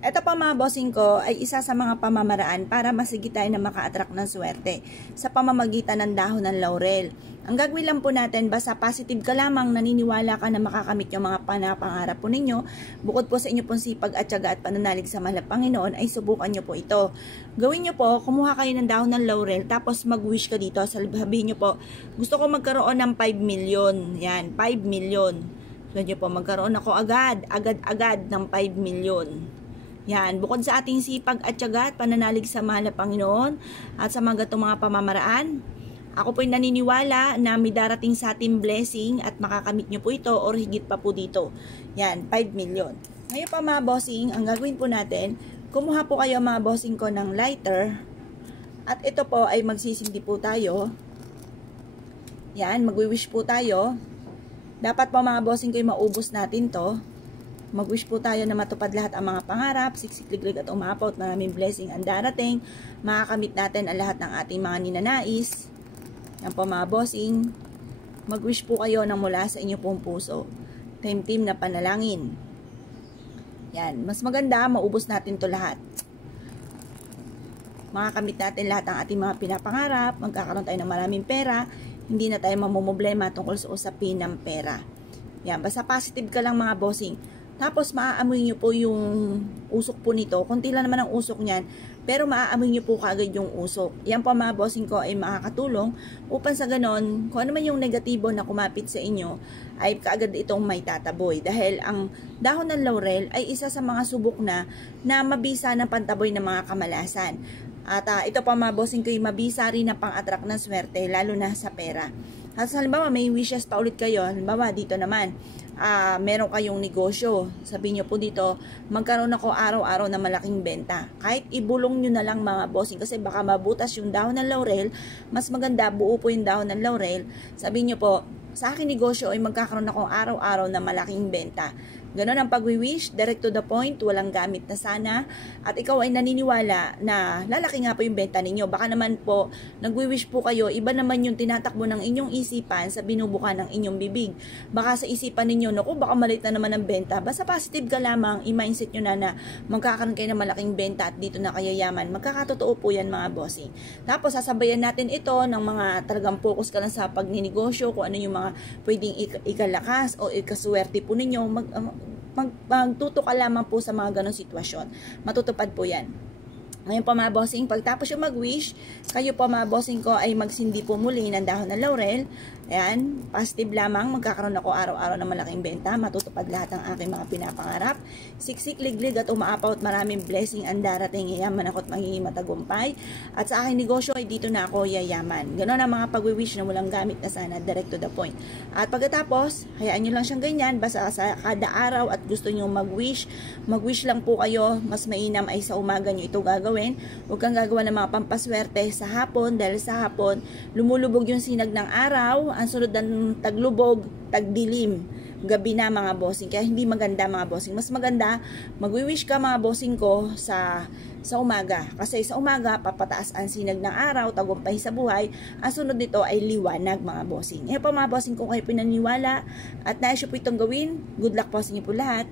Ito pa mga bossing ko ay isa sa mga pamamaraan para masigit tayo na maka-attract ng swerte sa pamamagitan ng dahon ng laurel. Ang gagawin lang po natin, basta positive ka lamang, naniniwala ka na makakamit yung mga panapangarap po ninyo, bukod po sa inyo pong sipag at tiyaga at pananalig sa mahal na Panginoon, ay subukan nyo po ito. Gawin nyo po, kumuha kayo ng dahon ng laurel, tapos mag-wish ka dito. Sabihin nyo po, gusto ko magkaroon ng 5 million. Yan, 5 million. So nyo po, magkaroon ako agad ng 5 million. Yan, bukod sa ating sipag at tiyaga at pananalig sa mahal na Panginoon at sa mga gatong mga pamamaraan, ako po'y naniniwala na may darating sa ating blessing at makakamit nyo po ito or higit pa po dito. Yan, 5 million. Ngayon pa mga bossing, ang gagawin po natin, kumuha po kayo mga bossing ko ng lighter at ito po ay magsisindi po tayo. Yan, magwi-wish po tayo. Dapat po mga bossing ko ay maubos natin to. Mag-wish po tayo na matupad lahat ang mga pangarap, siksik-liglig at umapot, maraming blessing ang darating, makakamit natin ang lahat ng ating mga ninanais. Yan po mga bossing, mag-wish po kayo ng mula sa inyo pong puso. Team na panalangin. Yan, mas maganda, maubos natin to lahat. Makakamit natin lahat ng ating mga pinapangarap, magkakaroon tayo ng maraming pera, hindi na tayo mamumblema tungkol sa usapin ng pera. Yan, basta positive ka lang mga bossing. Tapos maaamoy nyo po yung usok po nito. Kunti lang naman ang usok niyan, pero maaamoy nyo po kaagad yung usok. Yan po mga bossing ko ay makakatulong upang sa ganon, kung ano man yung negatibo na kumapit sa inyo, ay kaagad itong may tataboy. Dahil ang dahon ng laurel ay isa sa mga subok na mabisa ng pantaboy ng mga kamalasan. At ito pa mga bossing ko ay mabisa rin na pang-attract ng swerte, lalo na sa pera. At halimbawa may wishes pa ulit kayo, halimbawa dito naman, meron kayong negosyo, sabihin nyo po dito, magkaroon ako araw-araw na malaking benta. Kahit ibulong nyo na lang mga bossing, kasi baka mabutas yung dahon ng laurel, mas maganda buo po yung dahon ng laurel. Sabihin nyo po, sa akin negosyo ay magkakaroon ako araw-araw na malaking benta. Ganon ang pag-wish, direct to the point, walang gamit na sana. At ikaw ay naniniwala na lalaki nga po yung benta ninyo. Baka naman po, nag-wish po kayo, iba naman yung tinatakbo ng inyong isipan sa binubuka ng inyong bibig. Baka sa isipan ninyo, naku, baka malit na naman ang benta. Basta positive ka lamang, i-mindset nyo na magkakaroon kayo ng malaking benta at dito na kayo yaman. Magkakatotoo po yan mga bossing. Tapos, sasabayan natin ito ng mga talagang focus ka lang sa pagninegosyo, kung ano yung mga pwedeng ikalakas o ikaswerte po ninyo. Magtuto ka lamang po sa mga ganong sitwasyon. Matutupad po yan. Ngayon po mga bossing, pagtapos yung mag-wish, kayo po mga bossing ko ay magsindi po muli ng dahon ng laurel. Ayan, positive lamang, magkakaroon ako araw-araw ng malaking benta, matutupad lahat ng aking mga pinapangarap. Siksik, liglig at umaapaw at maraming blessing ang darating, yayaman ako at magiging matagumpay. At sa aking negosyo ay dito na ako yayaman. Ganon ang mga pag-wish na walang gamit na sana, direct to the point. At pagkatapos, hayaan nyo lang siyang ganyan, basta sa kada araw at gusto nyo mag-wish lang po kayo, mas mainam ay sa umaga nyo ito gagawin. Huwag kang gagawa ng mga pampaswerte sa hapon, dahil sa hapon, lumulubog yung sinag ng araw, ang sunod ng taglubog, tagdilim, gabi na mga bossing. Kaya hindi maganda mga bossing. Mas maganda, mag-wish ka mga bossing ko sa umaga. Kasi sa umaga, papataas ang sinag ng araw, tagumpay sa buhay. Ang sunod nito ay liwanag mga bossing. Ngayon po mga bossing, kung kayo pinaniwala at nais po itong gawin, good luck po sa inyo po lahat.